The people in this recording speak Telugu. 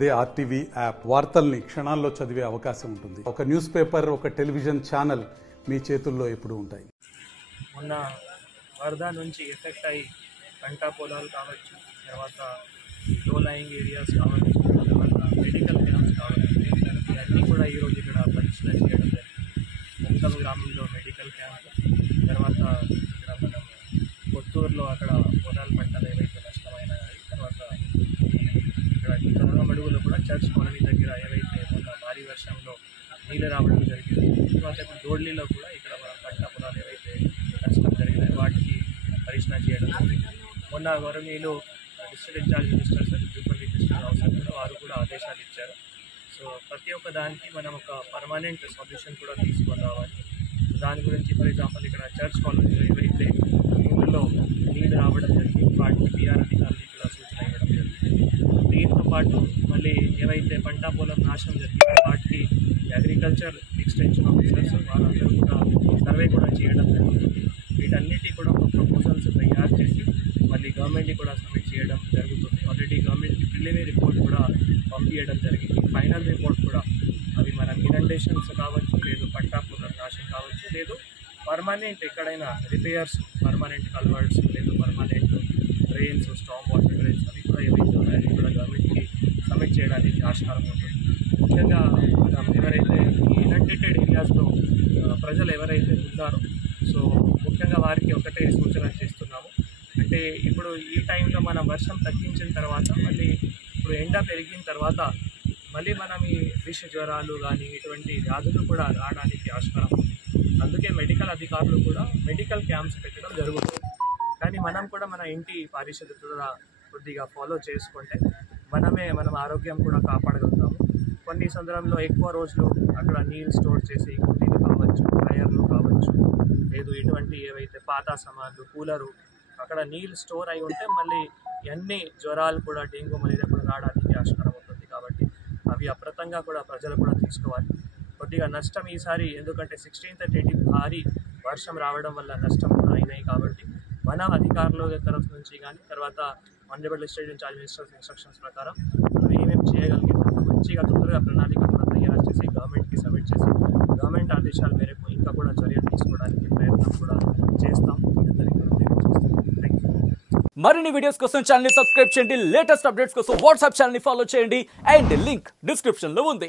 అదే ఆర్టీవీ యాప్ వార్తల్ని క్షణాల్లో చదివే అవకాశం ఉంటుంది. ఒక న్యూస్ పేపర్, ఒక టెలివిజన్ ఛానల్ మీ చేతుల్లో ఎప్పుడూ ఉంటాయి. మొన్న వరద నుంచి ఎఫెక్ట్ అయ్యి పంట పొలాలు కావచ్చు, తర్వాత లో లయింగ్ ఏరియాస్ కావచ్చు, తర్వాత మెడికల్ క్యాంప్స్ కావచ్చు, ఇవన్నీ కూడా ఈరోజు ఇక్కడ పరిశీలన చేయడం జరిగింది. ముంగం గ్రామంలో మెడికల్ క్యాంప్, తర్వాత ఇక్కడ మనం కొత్తూరులో అక్కడ పొలాల పంటలు ఏవైతే నష్టమైనాయి, తర్వాత ఇక్కడ కనగమడుగులో కూడా చర్చ్ కాలనీ దగ్గర ఏవైతే మొన్న భారీ వర్షంలో నీళ్ళు రావడం జరిగింది, తర్వాత ఇప్పుడు దోడ్లీలో కూడా ఇక్కడ పంట పొలాలు ఏవైతే నష్టం జరిగినాయి వాటికి పరిశీలన చేయడం జరిగింది. మొన్న గౌరవనీయులు district in charge minister sir Tirupati Krishna Rao కూడా వారు కూడా ఆదేశాలు ఇచ్చారు. సో ప్రతి ఒక్క దానికి మనం ఒక పర్మనెంట్ సొల్యూషన్ కూడా తీసుకొని రావాలి. దాని గురించి ఫర్ ఎగ్జాంపుల్ ఇక్కడ చర్చ్ కాలనీలో ఏవైతే ఊళ్ళో నీళ్ళు రావడం జరిగింది వాటికి పిఆర్ అధికారులు ఇక్కడ సూచన ఇవ్వడం జరిగింది. దీంతో పాటు మళ్ళీ ఏవైతే పంట పొలం నాశనం జరిగిందో వాటికి అగ్రికల్చర్ ఎక్స్టెన్షన్ ఆఫీసర్స్ వాళ్ళందరూ కూడా సర్వే కూడా చేయడం జరుగుతుంది. వీటన్నిటి కూడా ఒక ప్రపోజల్స్ తయారు చేసి మళ్ళీ గవర్నమెంట్కి కూడా సబ్మిట్ చేయడం జరుగుతుంది. ఆల్రెడీ గవర్నమెంట్కి ప్రిలిమినరీ రిపోర్ట్ కూడా పంపించడం జరిగింది. ఫైనల్ రిపోర్ట్ కూడా అవి మన ఇనండేషన్స్ కావచ్చు, లేదు పంట పొలం నాశనం కావచ్చు, లేదు పర్మనెంట్ ఎక్కడైనా రిపేర్స్, పర్మనెంట్ కల్వర్ట్స్, లేదు permanent drains, storm water drains అవి కూడా ఏవైతే ఉన్నాయో అవి కూడా గవర్నమెంట్కి సబ్మిట్ చేయడానికి ఆస్కారం ఉంటుంది. ముఖ్యంగా మనం ఎవరైతే ఇనండేటెడ్ ఏరియాస్లో ప్రజలు ఎవరైతే ఉన్నారో సో ముఖ్యంగా వారికి ఒకటే సూచన చేస్తున్నాము. అంటే ఇప్పుడు ఈ టైంలో మనం వర్షం తగ్గించిన తర్వాత మళ్ళీ ఇప్పుడు ఎండ పెరిగిన తర్వాత మళ్ళీ మనం ఈ విష జ్వరాలు కానీ ఇటువంటి వ్యాధులు కూడా రావడానికి ఆస్కారం ఉంది. అందుకే మెడికల్ అధికారులు కూడా మెడికల్ క్యాంప్స్ పెట్టడం జరుగుతుంది. కానీ మనం కూడా మన ఇంటి పారిశుద్ధ్యత కొద్దిగా ఫాలో చేసుకుంటే మనం ఆరోగ్యం కూడా కాపాడగలుగుతాము. కొన్ని సందర్భంలో ఎక్కువ రోజులు అక్కడ నీళ్ళు స్టోర్ చేసి కుండీలు కావచ్చు, టైర్లు కావచ్చు, లేదు ఇటువంటి ఏవైతే పాత సామాన్లు, కూలరు అక్కడ నీళ్ళు స్టోర్ అయి ఉంటే మళ్ళీ అన్ని జ్వరాలు కూడా డెంగ్యూ మలేరియా కూడా రావడానికి ఆస్కారం ఉంటుంది. కాబట్టి అవి అప్రతంగా కూడా ప్రజలు కూడా తీసుకోవాలి. కొద్దిగా నష్టం ఈసారి ఎందుకంటే 16th and 18th భారీ వర్షం రావడం వల్ల నష్టం కూడా అయినాయి. కాబట్టి మన అధికారుల తరఫు నుంచి కానీ తర్వాత honourable district in charge ministers instructions ప్రకారం మనం ఏమేమి చేయగలిగినామో మంచిగా తొందరగా ప్రణాళిక కూడా తయారు చేసి గవర్నమెంట్కి సబ్మిట్ చేసి గవర్నమెంట్ ఆదేశాల మేరకు ఇంకా కూడా చర్యలు తీసుకోవడానికి ప్రయత్నం కూడా చేస్తాం. మరిన్ని వీడియోస్ కోసం ఛానల్ ని సబ్స్క్రైబ్ చేయండి. లేటెస్ట్ అప్డేట్స్ కోసం వాట్సాప్ ఛానల్ ని ఫాలో చేయండి. అండ్ లింక్ డిస్క్రిప్షన్ లో ఉంది.